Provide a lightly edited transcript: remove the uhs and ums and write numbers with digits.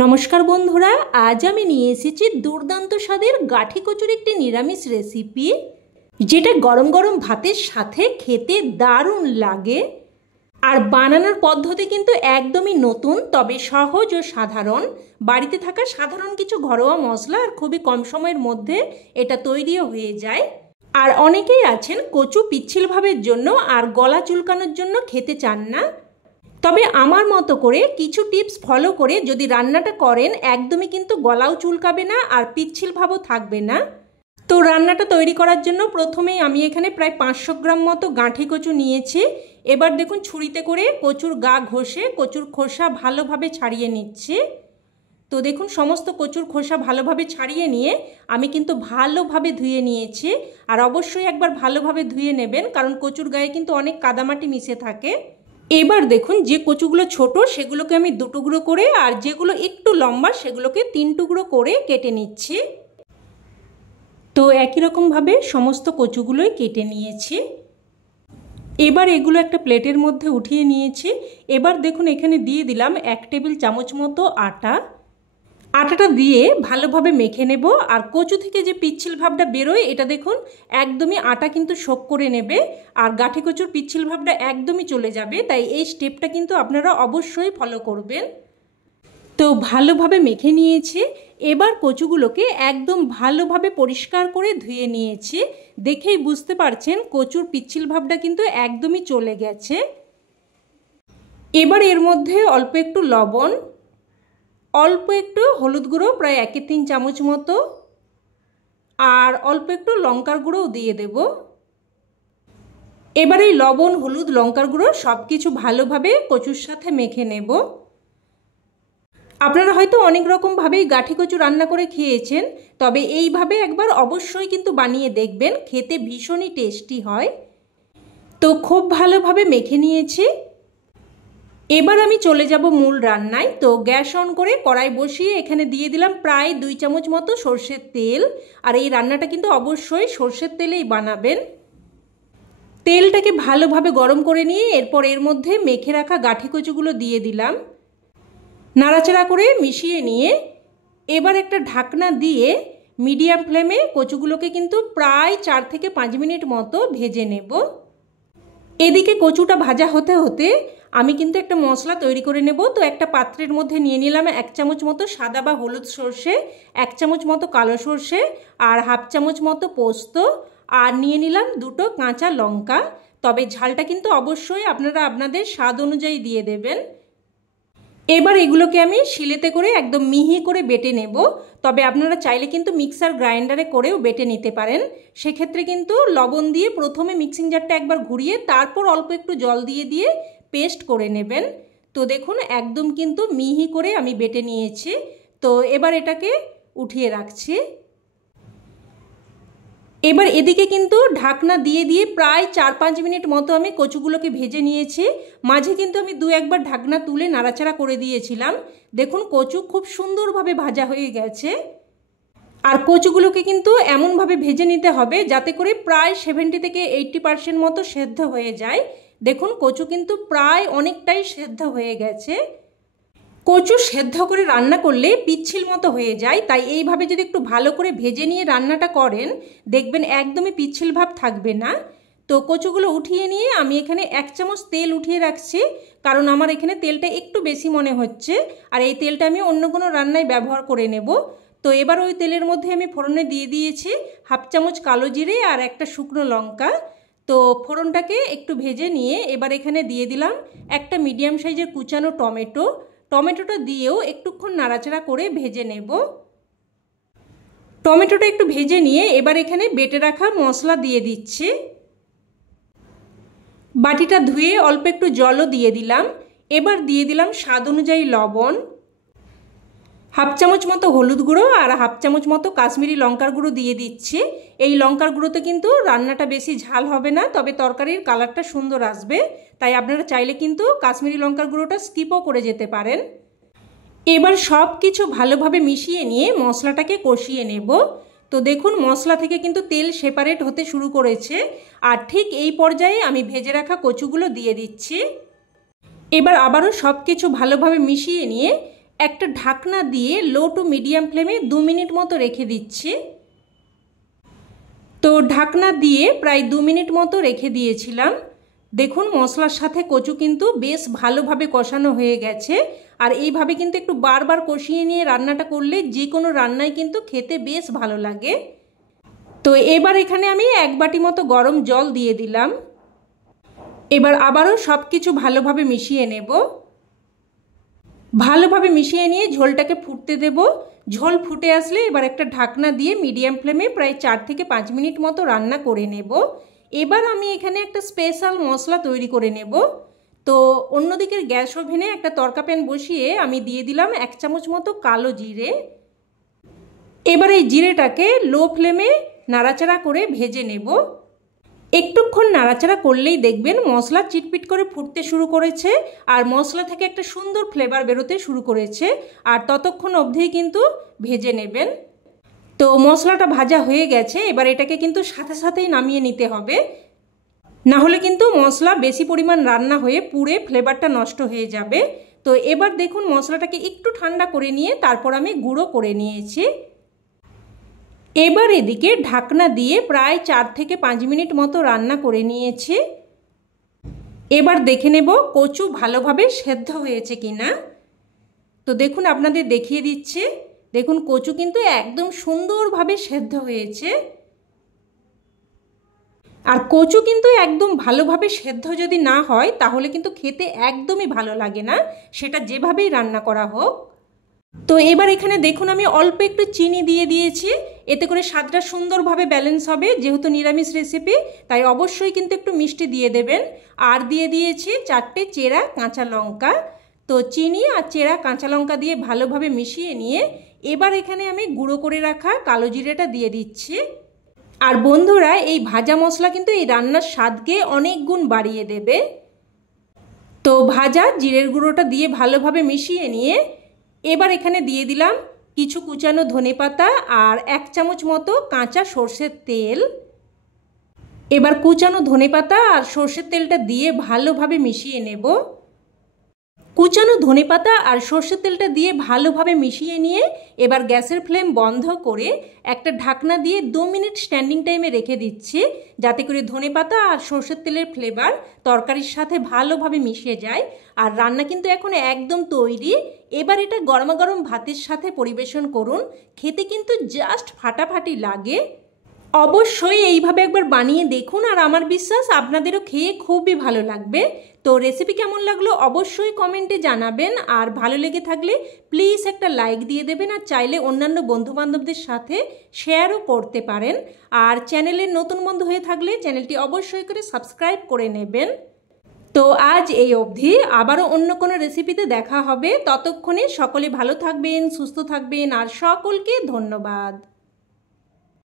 নমস্কার বন্ধুরা, আজ আমি নিয়ে এসেছি দুর্দান্ত স্বাদের গাঠি কচুর একটি নিরামিষ রেসিপি, যেটা গরম গরম ভাতের সাথে খেতে দারুণ লাগে। আর বানানোর পদ্ধতি কিন্তু একদমই নতুন, তবে সহজ ও সাধারণ। বাড়িতে থাকা সাধারণ কিছু ঘরোয়া মশলা আর খুবই কম সময়ের মধ্যে এটা তৈরিও হয়ে যায়। আর অনেকেই আছেন কচু পিচ্ছিল ভাবের জন্য আর গলা চুলকানোর জন্য খেতে চান না। তবে আমার মতো করে কিছু টিপস ফলো করে যদি রান্নাটা করেন, একদমই কিন্তু গলাও চুলকাবে না আর পিচ্ছিল ভাবও থাকবে না। তো রান্নাটা তৈরি করার জন্য প্রথমেই আমি এখানে প্রায় 500 গ্রাম মতো গাঁঠি কচু নিয়েছি। এবার দেখুন ছুরিতে করে কচুর গা ঘষে কচুর খোসা ভালোভাবে ছাড়িয়ে নিচ্ছি। তো দেখুন সমস্ত কচুর খোসা ভালোভাবে ছাড়িয়ে নিয়ে আমি কিন্তু ভালোভাবে ধুয়ে নিয়েছি। আর অবশ্যই একবার ভালোভাবে ধুয়ে নেবেন, কারণ কচুর গায়ে কিন্তু অনেক কাদামাটি মিশে থাকে। এবার দেখুন যে কচুগুলো ছোট সেগুলোকে আমি 2 টুকরো করে, আর যেগুলো একটু লম্বা সেগুলোকে 3 টুকরো করে কেটে নিচ্ছি। তো একই রকমভাবে সমস্ত কচুগুলোই কেটে নিয়েছি। এবার এগুলো একটা প্লেটের মধ্যে উঠিয়ে নিয়েছি। এবার দেখুন এখানে দিয়ে দিলাম 1 টেবিল চামচ মতো আটা। আটাটা দিয়ে ভালোভাবে মেখে নেব। আর কচু থেকে যে পিচ্ছিল ভাবটা বেরোয়, এটা দেখুন একদমই আটা কিন্তু শোক করে নেবে, আর গাঠি কচুর পিচ্ছিল ভাবটা একদমই চলে যাবে। তাই এই স্টেপটা কিন্তু আপনারা অবশ্যই ফলো করবেন। তো ভালোভাবে মেখে নিয়েছি। এবার কচুগুলোকে একদম ভালোভাবে পরিষ্কার করে ধুয়ে নিয়েছি। দেখেই বুঝতে পারছেন কচুর পিচ্ছিল ভাবটা কিন্তু একদমই চলে গেছে। এবার এর মধ্যে অল্প একটু লবণ, অল্প একটু হলুদ গুঁড়ো প্রায় 1-3 চামচ মতো, আর অল্প একটু লঙ্কার গুঁড়োও দিয়ে দেব। এবার এই লবণ, হলুদ, লঙ্কার গুঁড়ো সব কিছু ভালোভাবে কচুর সাথে মেখে নেব। আপনারা হয়তো অনেক রকমভাবেই গাঠি কচু রান্না করে খেয়েছেন, তবে এইভাবে একবার অবশ্যই কিন্তু বানিয়ে দেখবেন, খেতে ভীষণই টেস্টি হয়। তো খুব ভালোভাবে মেখে নিয়েছি। এবার আমি চলে যাব মূল রান্নায়। তো গ্যাস অন করে কড়াই বসিয়ে এখানে দিয়ে দিলাম প্রায় 2 চামচ মতো সর্ষের তেল। আর এই রান্নাটা কিন্তু অবশ্যই সর্ষের তেলেই বানাবেন। তেলটাকে ভালোভাবে গরম করে নিয়ে এরপর এর মধ্যে মেখে রাখা গাঠি কচুগুলো দিয়ে দিলাম। নাড়াচাড়া করে মিশিয়ে নিয়ে এবার একটা ঢাকনা দিয়ে মিডিয়াম ফ্লেমে কচুগুলোকে কিন্তু প্রায় 4 থেকে 5 মিনিট মতো ভেজে নেব। এদিকে কচুটা ভাজা হতে হতে আমি কিন্তু একটা মশলা তৈরি করে নেব। তো একটা পাত্রের মধ্যে নিয়ে নিলাম 1 চামচ মতো সাদা বা হলুদ সর্ষে, 1 চামচ মতো কালো সর্ষে, আর 1/2 চামচ মতো পোস্ত, আর নিয়ে নিলাম 2টো কাঁচা লঙ্কা। তবে ঝালটা কিন্তু অবশ্যই আপনারা আপনাদের স্বাদ অনুযায়ী দিয়ে দেবেন। এবার এগুলোকে আমি শিলেতে করে একদম মিহি করে বেটে নেব। তবে আপনারা চাইলে কিন্তু মিক্সার গ্রাইন্ডারে করেও বেটে নিতে পারেন। সেক্ষেত্রে কিন্তু লবণ দিয়ে প্রথমে মিক্সিং জারটা একবার ঘুরিয়ে তারপর অল্প একটু জল দিয়ে দিয়ে পেস্ট করে নেবেন। তো দেখুন একদম কিন্তু মিহি করে আমি বেটে নিয়েছি। তো এবার এটাকে উঠিয়ে রাখছি। এবার এদিকে কিন্তু ঢাকনা দিয়ে দিয়ে প্রায় 4-5 মিনিট মতো আমি কচুগুলোকে ভেজে নিয়েছি। মাঝে কিন্তু আমি 2-1 বার ঢাকনা তুলে নাড়াচাড়া করে দিয়েছিলাম। দেখুন কচু খুব সুন্দরভাবে ভাজা হয়ে গেছে। আর কচুগুলোকে কিন্তু এমনভাবে ভেজে নিতে হবে যাতে করে প্রায় 70 থেকে 80% মতো সেদ্ধ হয়ে যায়। দেখুন কচু কিন্তু প্রায় অনেকটাই সেদ্ধ হয়ে গেছে। কচু সেদ্ধ করে রান্না করলে পিচ্ছিল মতো হয়ে যায়, তাই এইভাবে যদি একটু ভালো করে ভেজে নিয়ে রান্নাটা করেন, দেখবেন একদমই পিচ্ছিল ভাব থাকবে না। তো কচুগুলো উঠিয়ে নিয়ে আমি এখানে 1 চামচ তেল উঠিয়ে রাখছি, কারণ আমার এখানে তেলটা একটু বেশি মনে হচ্ছে। আর এই তেলটা আমি অন্য কোনো রান্নায় ব্যবহার করে নেব। তো এবার ওই তেলের মধ্যে আমি ফোড়নে দিয়ে দিয়েছি 1/2 চামচ কালো জিরে আর একটা শুকনো লঙ্কা। তো ফোড়নটাকে একটু ভেজে নিয়ে এবার এখানে দিয়ে দিলাম একটা মিডিয়াম সাইজের কুচানো টমেটো। টমেটোটা দিয়েও একটুক্ষণ নাড়াচাড়া করে ভেজে নেব। টমেটোটা একটু ভেজে নিয়ে এবার এখানে বেটে রাখা মশলা দিয়ে দিচ্ছি। বাটিটা ধুয়ে অল্প একটু জলও দিয়ে দিলাম। এবার দিয়ে দিলাম স্বাদ অনুযায়ী লবণ, 1/2 চামচ মতো হলুদ গুঁড়ো আর 1/2 চামচ মতো কাশ্মীরি লঙ্কার গুঁড়ো দিয়ে দিচ্ছি। এই লঙ্কার গুঁড়োতে কিন্তু রান্নাটা বেশি ঝাল হবে না, তবে তরকারির কালারটা সুন্দর আসবে। তাই আপনারা চাইলে কিন্তু কাশ্মীরি লঙ্কার গুঁড়োটা স্কিপও করে যেতে পারেন। এবার সব কিছু ভালোভাবে মিশিয়ে নিয়ে মশলাটাকে কষিয়ে নেব। তো দেখুন মশলা থেকে কিন্তু তেল সেপারেট হতে শুরু করেছে। আর ঠিক এই পর্যায়ে আমি ভেজে রাখা কচুগুলো দিয়ে দিচ্ছি। এবার আবারও সব কিছু ভালোভাবে মিশিয়ে নিয়ে একটা ঢাকনা দিয়ে লো টু মিডিয়াম ফ্লেমে 2 মিনিট মতো রেখে দিচ্ছি। তো ঢাকনা দিয়ে প্রায় 2 মিনিট মতো রেখে দিয়েছিলাম। দেখুন মশলার সাথে কচু কিন্তু বেশ ভালোভাবে কষানো হয়ে গেছে। আর এইভাবে কিন্তু একটু বারবার কষিয়ে নিয়ে রান্নাটা করলে যে কোনো রান্নাই কিন্তু খেতে বেশ ভালো লাগে। তো এবার এখানে আমি 1 বাটি মতো গরম জল দিয়ে দিলাম। এবার আবারও সব কিছু ভালোভাবে মিশিয়ে নেব। ভালোভাবে মিশিয়ে নিয়ে ঝোলটাকে ফুটতে দেব। ঝোল ফুটে আসলে এবার একটা ঢাকনা দিয়ে মিডিয়াম ফ্লেমে প্রায় 4 থেকে 5 মিনিট মতো রান্না করে নেব। এবার আমি এখানে একটা স্পেশাল মশলা তৈরি করে নেব। তো অন্যদিকের গ্যাস ওভেনে একটা তড়কা প্যান বসিয়ে আমি দিয়ে দিলাম 1 চামচ মতো কালো জিরে। এবার এই জিরেটাকে লো ফ্লেমে নাড়াচাড়া করে ভেজে নেব। একটুক্ষণ নাড়াচাড়া করলেই দেখবেন মশলা চিটপিট করে ফুটতে শুরু করেছে আর মশলা থেকে একটা সুন্দর ফ্লেভার বেরোতে শুরু করেছে। আর ততক্ষণ অবধিই কিন্তু ভেজে নেবেন। তো মশলাটা ভাজা হয়ে গেছে, এবার এটাকে কিন্তু সাথে সাথেই নামিয়ে নিতে হবে, না হলে কিন্তু মশলা বেশি পরিমাণ রান্না হয়ে পুড়ে ফ্লেভারটা নষ্ট হয়ে যাবে। তো এবার দেখুন মশলাটাকে একটু ঠান্ডা করে নিয়ে তারপর আমি গুঁড়ো করে নিয়েছি। এবার এদিকে ঢাকনা দিয়ে প্রায় 4 থেকে 5 মিনিট মতো রান্না করে নিয়েছি। এবার দেখে নেব কচু ভালোভাবে সেদ্ধ হয়েছে কিনা। তো দেখুন আপনাদের দেখিয়ে দিচ্ছে, দেখুন কচু কিন্তু একদম সুন্দরভাবে সেদ্ধ হয়েছে। আর কচু কিন্তু একদম ভালোভাবে সেদ্ধ যদি না হয় তাহলে কিন্তু খেতে একদমই ভালো লাগে না, সেটা যেভাবেই রান্না করা হোক। তো এবার এখানে দেখুন আমি অল্প একটু চিনি দিয়ে দিয়েছি, এতে করে স্বাদটা সুন্দরভাবে ব্যালেন্স হবে। যেহেতু নিরামিষ রেসিপি তাই অবশ্যই কিন্তু একটু মিষ্টি দিয়ে দেবেন। আর দিয়ে দিয়েছি 4টে চেরা কাঁচা লঙ্কা। তো চিনি আর চেরা কাঁচা লঙ্কা দিয়ে ভালোভাবে মিশিয়ে নিয়ে এবার এখানে আমি গুঁড়ো করে রাখা কালো জিরেটা দিয়ে দিচ্ছি। আর বন্ধুরা এই ভাজা মশলা কিন্তু এই রান্নার স্বাদকে অনেক গুণ বাড়িয়ে দেবে। তো ভাজা জিরের গুঁড়োটা দিয়ে ভালোভাবে মিশিয়ে নিয়ে এবার এখানে দিয়ে দিলাম কিছু কুচানো ধনেপাতা আর 1 চামচ মতো কাঁচা সর্ষের তেল। এবার কুচানো ধনেপাতা আর সর্ষের তেলটা দিয়ে ভালোভাবে মিশিয়ে নেব। কুচানো ধনেপাতা আর সর্ষের তেলটা দিয়ে ভালোভাবে মিশিয়ে নিয়ে এবার গ্যাসের ফ্লেম বন্ধ করে একটা ঢাকনা দিয়ে 2 মিনিট স্ট্যান্ডিং টাইমে রেখে দিচ্ছি, যাতে করে ধনেপাতা আর সর্ষের তেলের ফ্লেভার তরকারির সাথে ভালোভাবে মিশে যায়। আর রান্না কিন্তু এখন একদম তৈরি। এবার এটা গরমাগরম ভাতের সাথে পরিবেশন করুন, খেতে কিন্তু জাস্ট ফাটাফাটি লাগে। অবশ্যই এইভাবে একবার বানিয়ে দেখুন, আর আমার বিশ্বাস আপনাদেরও খেয়ে খুবই ভালো লাগবে। তো রেসিপি কেমন লাগলো অবশ্যই কমেন্টে জানাবেন। আর ভালো লেগে থাকলে প্লিজ একটা লাইক দিয়ে দেবেন, আর চাইলে অন্যান্য বন্ধুবান্ধবদের সাথে শেয়ারও করতে পারেন। আর চ্যানেলের নতুন বন্ধু হয়ে থাকলে চ্যানেলটি অবশ্যই করে সাবস্ক্রাইব করে নেবেন। তো আজ এই অবধি, আবারও অন্য কোনো রেসিপিতে দেখা হবে। ততক্ষণে সকলে ভালো থাকবেন, সুস্থ থাকবেন, আর সকলকে ধন্যবাদ।